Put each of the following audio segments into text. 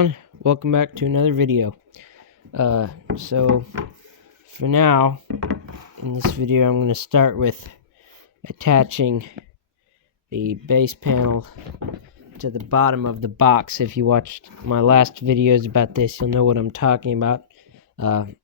everyone, welcome back to another video. So for now, in this video I'm going to start with attaching the base panel to the bottom of the box. If you watched my last videos about this, you'll know what I'm talking about.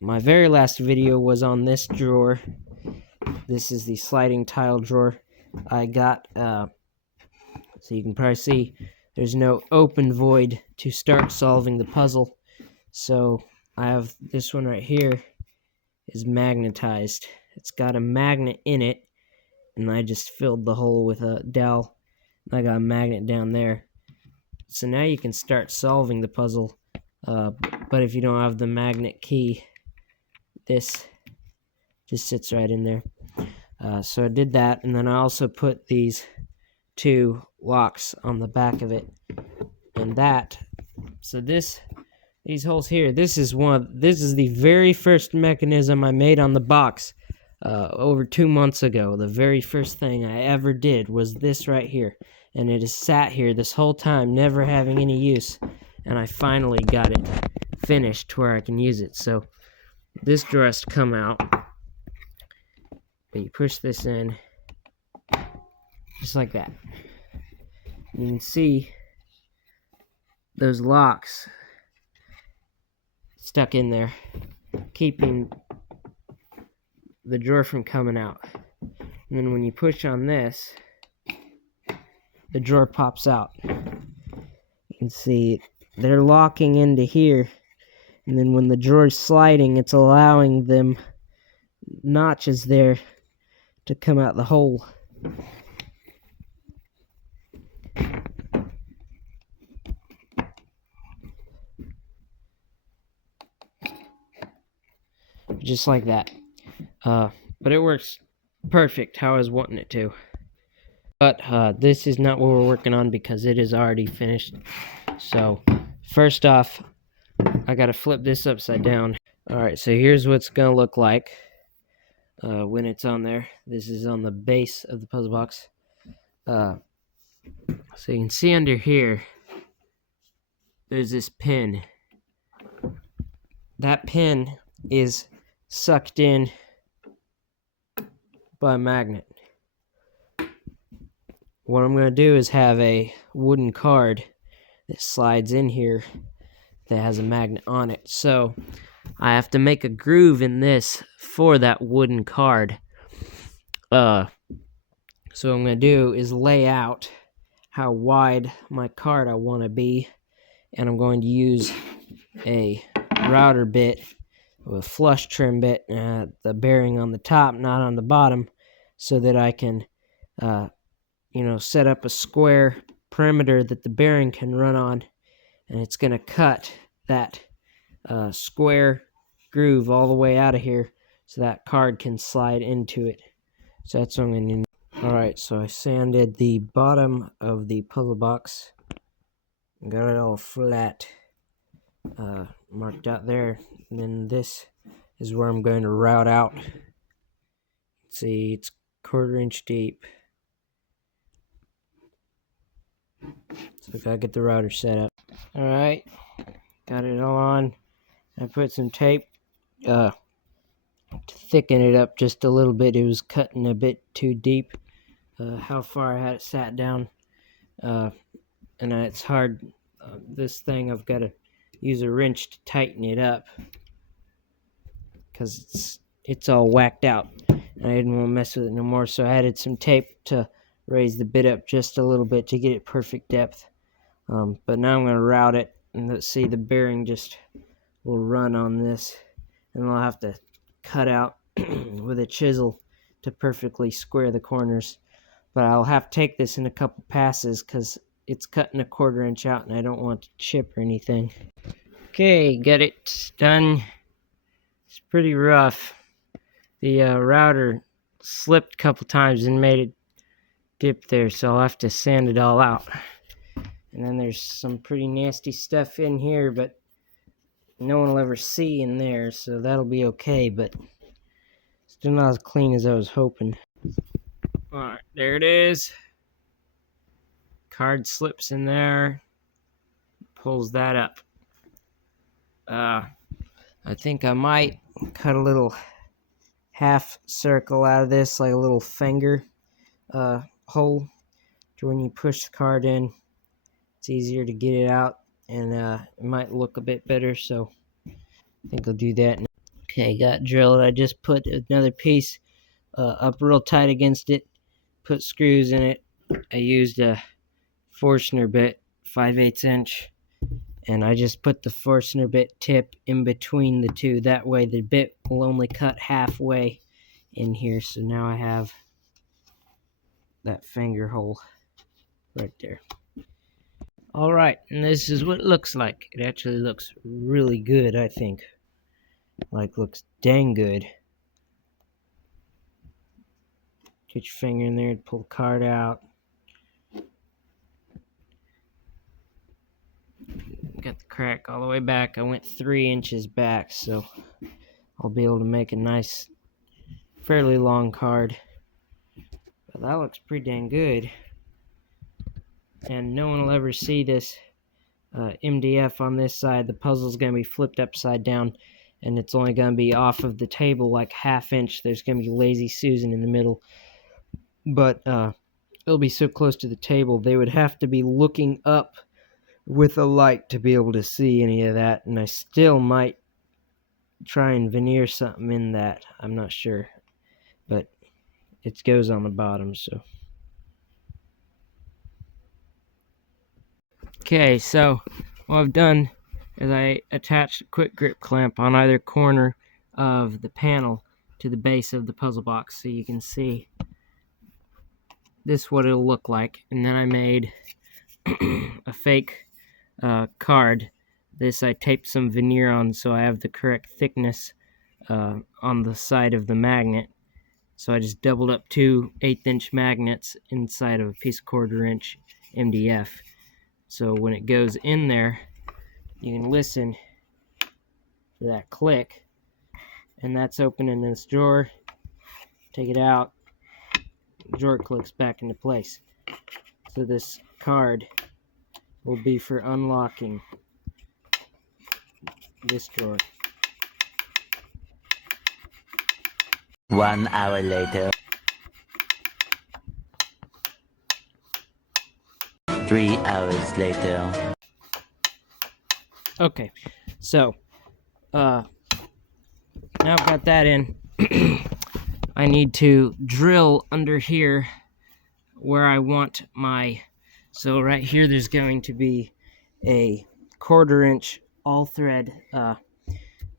My very last video was on this drawer. This is the sliding tile drawer I got. So you can probably see there's no open void to start solving the puzzle. So I have this one right here is magnetized. It's got a magnet in it, and I just filled the hole with a dowel. I got a magnet down there. So now you can start solving the puzzle. But if you don't have the magnet key, this just sits right in there. So I did that, and then I also put these two locks on the back of it, and that. So these holes here. This is the very first mechanism I made on the box over 2 months ago. The very first thing I ever did was this right here, and it has sat here this whole time, never having any use. And I finally got it finished to where I can use it. So this drawer has to come out, but you push this in just like that. You can see those locks stuck in there, keeping the drawer from coming out. And then when you push on this, the drawer pops out. You can see they're locking into here, and then when the drawer's sliding, it's allowing them notches there to come out the hole. Just like that. But it works perfect how I was wanting it to. But this is not what we're working on because it is already finished. So first off, I gotta flip this upside down. Alright, so here's what's gonna look like when it's on there. This is on the base of the puzzle box. So you can see under here, there's this pin. That pin is sucked in by a magnet. What I'm going to do is have a wooden card that slides in here that has a magnet on it. So I have to make a groove in this for that wooden card. So what I'm going to do is lay out how wide my card I want to be, and I'm going to use a router bit with a flush trim bit, the bearing on the top, not on the bottom, so that I can set up a square perimeter that the bearing can run on, and it's going to cut that square groove all the way out of here so that card can slide into it. So that's what I'm going to do. Alright, so I sanded the bottom of the puzzle box, got it all flat, marked out there, and then this is where I'm going to route out. See, it's 1/4 inch deep. So I gotta get the router set up. Alright, got it all on. I put some tape to thicken it up just a little bit. It was cutting a bit too deep. How far I had it sat down, and it's hard. This thing I've got to use a wrench to tighten it up because it's all whacked out, and I didn't want to mess with it no more. So I added some tape to raise the bit up just a little bit to get it perfect depth. But now I'm going to route it, and let's see, the bearing just will run on this, and I'll have to cut out with a chisel to perfectly square the corners. But I'll have to take this in a couple passes because it's cutting a 1/4 inch out, and I don't want to chip or anything. Okay, got it done. It's pretty rough. The router slipped a couple times and made it dip there, so I'll have to sand it all out. And then there's some pretty nasty stuff in here, but no one will ever see in there, so that'll be okay, but still not as clean as I was hoping. Alright, there it is. Card slips in there, pulls that up. I think I might cut a little half circle out of this, like a little finger hole, to when you push the card in, it's easier to get it out, and it might look a bit better, so I think I'll do that. Okay, got drilled. I just put another piece up real tight against it, put screws in it. I used a Forstner bit, 5/8 inch, and I just put the Forstner bit tip in between the two. That way the bit will only cut halfway in here. So now I have that finger hole right there. All right, and this is what it looks like. It actually looks really good, I think. Like, looks dang good. Get your finger in there and pull the card out. Got the crack all the way back. I went 3 inches back, so I'll be able to make a nice, fairly long card. But that looks pretty dang good. And no one will ever see this MDF on this side. The puzzle's going to be flipped upside down, and it's only going to be off of the table like ½ inch. There's going to be Lazy Susan in the middle. But it'll be so close to the table, they would have to be looking up with a light to be able to see any of that. And I still might try and veneer something in that. I'm not sure. But it goes on the bottom, so. Okay, so what I've done is I attached a quick grip clamp on either corner of the panel to the base of the puzzle box, so you can see this what it'll look like. And then I made a fake card. This I taped some veneer on so I have the correct thickness on the side of the magnet. So I just doubled up 2 1/8 inch magnets inside of a piece of 1/4 inch MDF. So when it goes in there, you can listen for that click, and that's opening this drawer. Take it out, the drawer clicks back into place. So this card will be for unlocking this drawer. 1 hour later. 3 hours later. Okay, so now I've got that in. I need to drill under here where I want my, so right here there's going to be a 1/4 inch all thread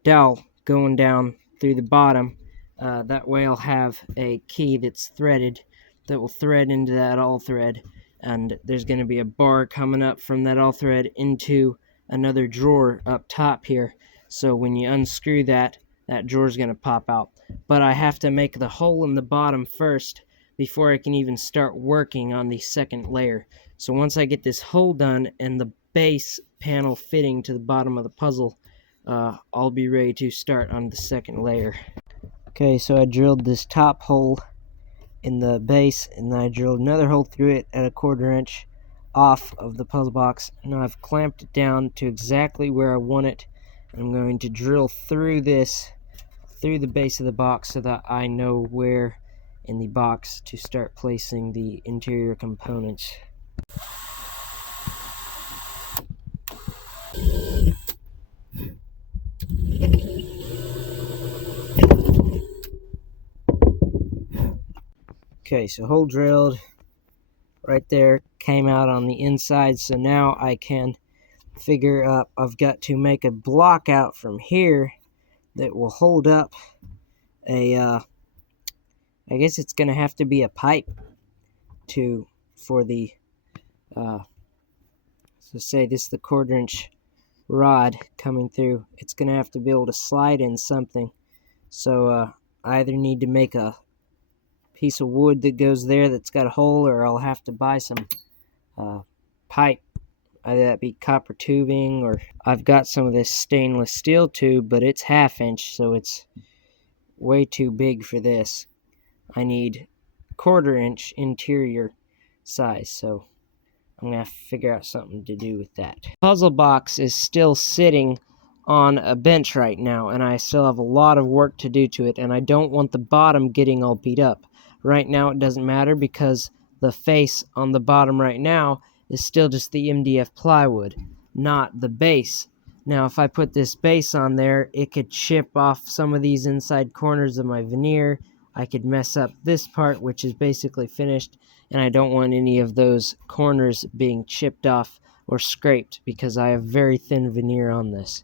dowel going down through the bottom. That way I'll have a key that's threaded that will thread into that all thread, and there's going to be a bar coming up from that all thread into another drawer up top here. So when you unscrew that, that drawer is going to pop out. But I have to make the hole in the bottom first before I can even start working on the second layer. So once I get this hole done and the base panel fitting to the bottom of the puzzle, I'll be ready to start on the second layer. Okay, so I drilled this top hole in the base, and then I drilled another hole through it at a 1/4 inch off of the puzzle box. Now I've clamped it down to exactly where I want it. I'm going to drill through this, through the base of the box, so that I know where in the box to start placing the interior components. Okay, so hole drilled right there, came out on the inside, so now I can figure up, I've got to make a block out from here that will hold up a, I guess it's going to have to be a pipe for the, so say this is the 1/4 inch rod coming through. It's going to have to be able to slide in something. So I either need to make a piece of wood that goes there that's got a hole, or I'll have to buy some pipe, either that be copper tubing, or I've got some of this stainless steel tube, but it's 1/2 inch, so it's way too big for this. I need 1/4 inch interior size, so I'm gonna have to figure out something to do with that. Puzzle box is still sitting on a bench right now, and I still have a lot of work to do to it, and I don't want the bottom getting all beat up. Right now it doesn't matter because the face on the bottom right now is still just the MDF plywood, not the base. Now if I put this base on there, it could chip off some of these inside corners of my veneer. I could mess up this part, which is basically finished, and I don't want any of those corners being chipped off or scraped because I have very thin veneer on this.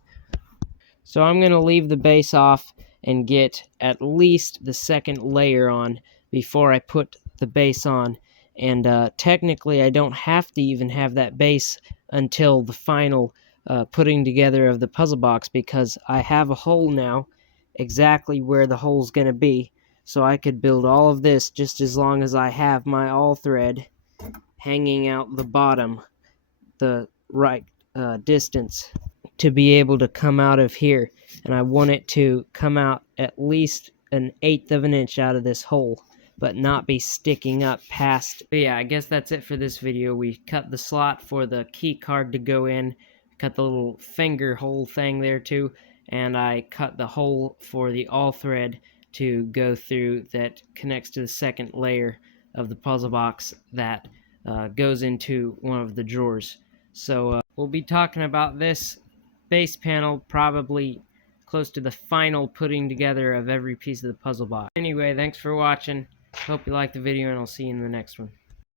So I'm going to leave the base off and get at least the second layer on before I put the base on. And technically I don't have to even have that base until the final putting together of the puzzle box, because I have a hole now exactly where the hole's going to be. So I could build all of this just as long as I have my all thread hanging out the bottom the right distance to be able to come out of here, and I want it to come out at least 1/8 of an inch out of this hole, but not be sticking up past. But yeah, I guess that's it for this video. We cut the slot for the key card to go in, cut the little finger hole thing there too, and I cut the hole for the all thread to go through that connects to the second layer of the puzzle box that goes into one of the drawers. So we'll be talking about this base panel probably close to the final putting together of every piece of the puzzle box. Anyway, thanks for watching. Hope you liked the video, and I'll see you in the next one.